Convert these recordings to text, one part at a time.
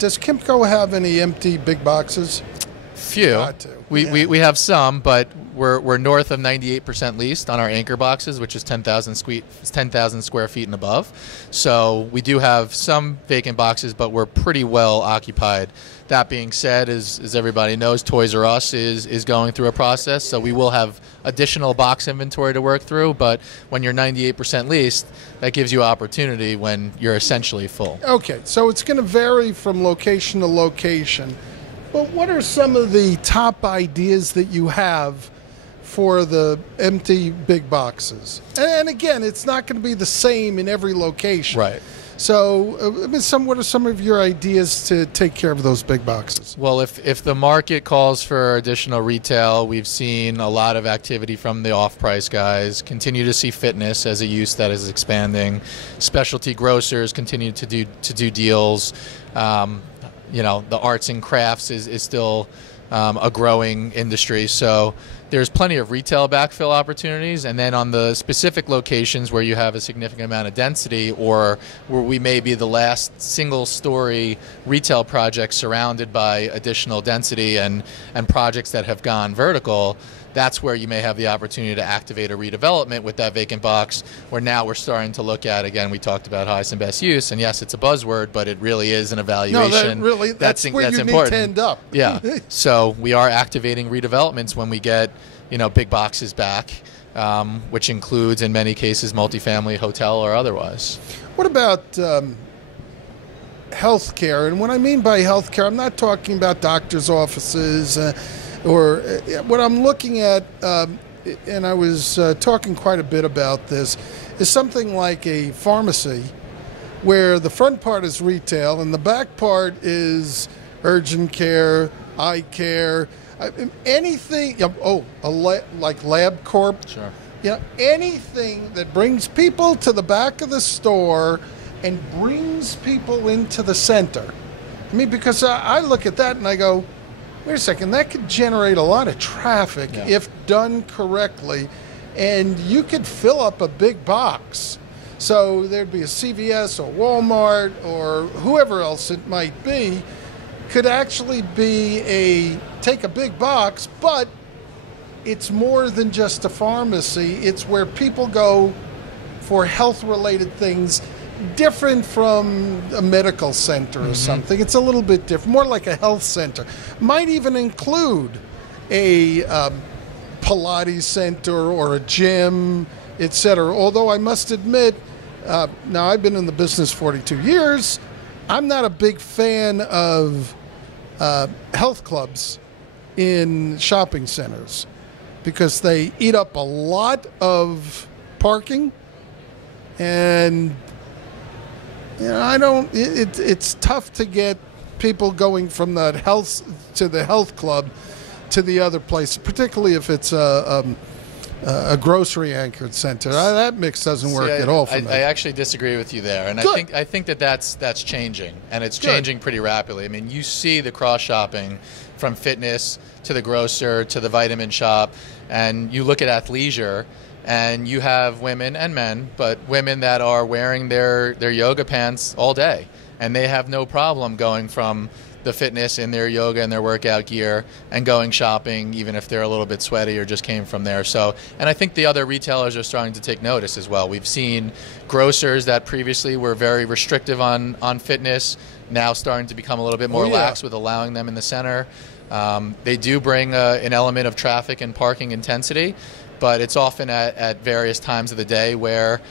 does Kimco have any empty big boxes? Few. Got to. We have some, but we're north of 98% leased on our anchor boxes, which is 10,000 square feet and above. So we do have some vacant boxes, but we're pretty well occupied. That being said, as everybody knows, Toys R Us is going through a process, so we will have additional box inventory to work through. But when you're 98% leased, that gives you opportunity when you're essentially full. Okay, so it's going to vary from location to location. But what are some of the top ideas that you have for the empty big boxes? And again, it's not going to be the same in every location. Right. So what are some of your ideas to take care of those big boxes? Well, if the market calls for additional retail, we've seen a lot of activity from the off-price guys. Continue to see fitness as a use that is expanding. Specialty grocers continue to do deals. The arts and crafts is still a growing industry. So there's plenty of retail backfill opportunities. And then on the specific locations where you have a significant amount of density, or where we may be the last single-story retail project surrounded by additional density and projects that have gone vertical, that's where you may have the opportunity to activate a redevelopment with that vacant box, where now we're starting to look at, again, we talked about highest and best use, and yes, it's a buzzword, but it really is an evaluation. No, that's where you important. need to end up. Yeah. So we are activating redevelopments when we get, big boxes back, which includes, in many cases, multifamily, hotel, or otherwise. What about healthcare? And what I mean by healthcare, I'm not talking about doctors' offices, or what I'm looking at, and I was talking quite a bit about this, is something like a pharmacy where the front part is retail and the back part is urgent care, eye care, anything, like LabCorp. Sure. Anything that brings people to the back of the store and brings people into the center. I mean, because I look at that and I go, wait a second, that could generate a lot of traffic if done correctly, and you could fill up a big box. So there'd be a CVS or Walmart or whoever else it might be, could actually take a big box, but it's more than just a pharmacy. It's where people go for health-related things, different from a medical center or something. It's a little bit different, more like a health center. Might even include a Pilates center or a gym, etc. Although I must admit, now I've been in the business 42 years, I'm not a big fan of health clubs in shopping centers because they eat up a lot of parking, and it's tough to get people going from the health club to the other place, particularly if it's a grocery anchored center. That mix doesn't work at all for me. I actually disagree with you there, and I think that's changing, and it's changing pretty rapidly. I mean, you see the cross shopping from fitness to the grocer to the vitamin shop, and you look at athleisure, and you have women and men, but women that are wearing their yoga pants all day, and they have no problem going from the fitness in their yoga and their workout gear and going shopping, even if they're a little bit sweaty or just came from there. So, and I think the other retailers are starting to take notice as well. We've seen grocers that previously were very restrictive on fitness now starting to become a little bit more lax with allowing them in the center. They do bring an element of traffic and parking intensity, but it's often at various times of the day where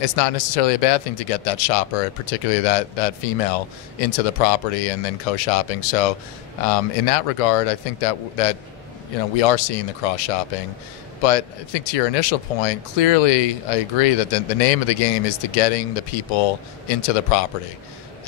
it's not necessarily a bad thing to get that shopper, particularly that female, into the property and then co-shopping. So in that regard, I think that we are seeing the cross-shopping. But I think to your initial point, clearly I agree that the name of the game is to getting the people into the property.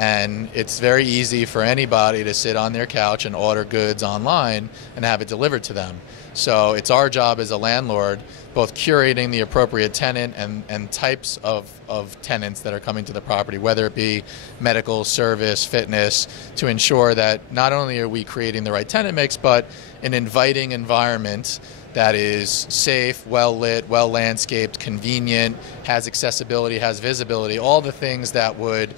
And it's very easy for anybody to sit on their couch and order goods online and have it delivered to them. So it's our job as a landlord, both curating the appropriate tenant and types of tenants that are coming to the property, whether it be medical, service, fitness, to ensure that not only are we creating the right tenant mix, but an inviting environment that is safe, well-lit, well-landscaped, convenient, has accessibility, has visibility, all the things that would,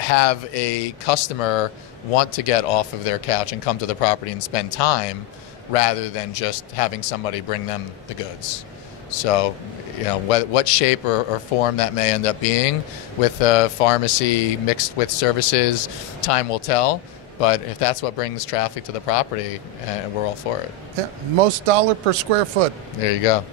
have a customer want to get off of their couch and come to the property and spend time rather than just having somebody bring them the goods. So, what shape or form that may end up being with a pharmacy mixed with services, time will tell. But if that's what brings traffic to the property, we're all for it. Yeah, most dollar per square foot. There you go.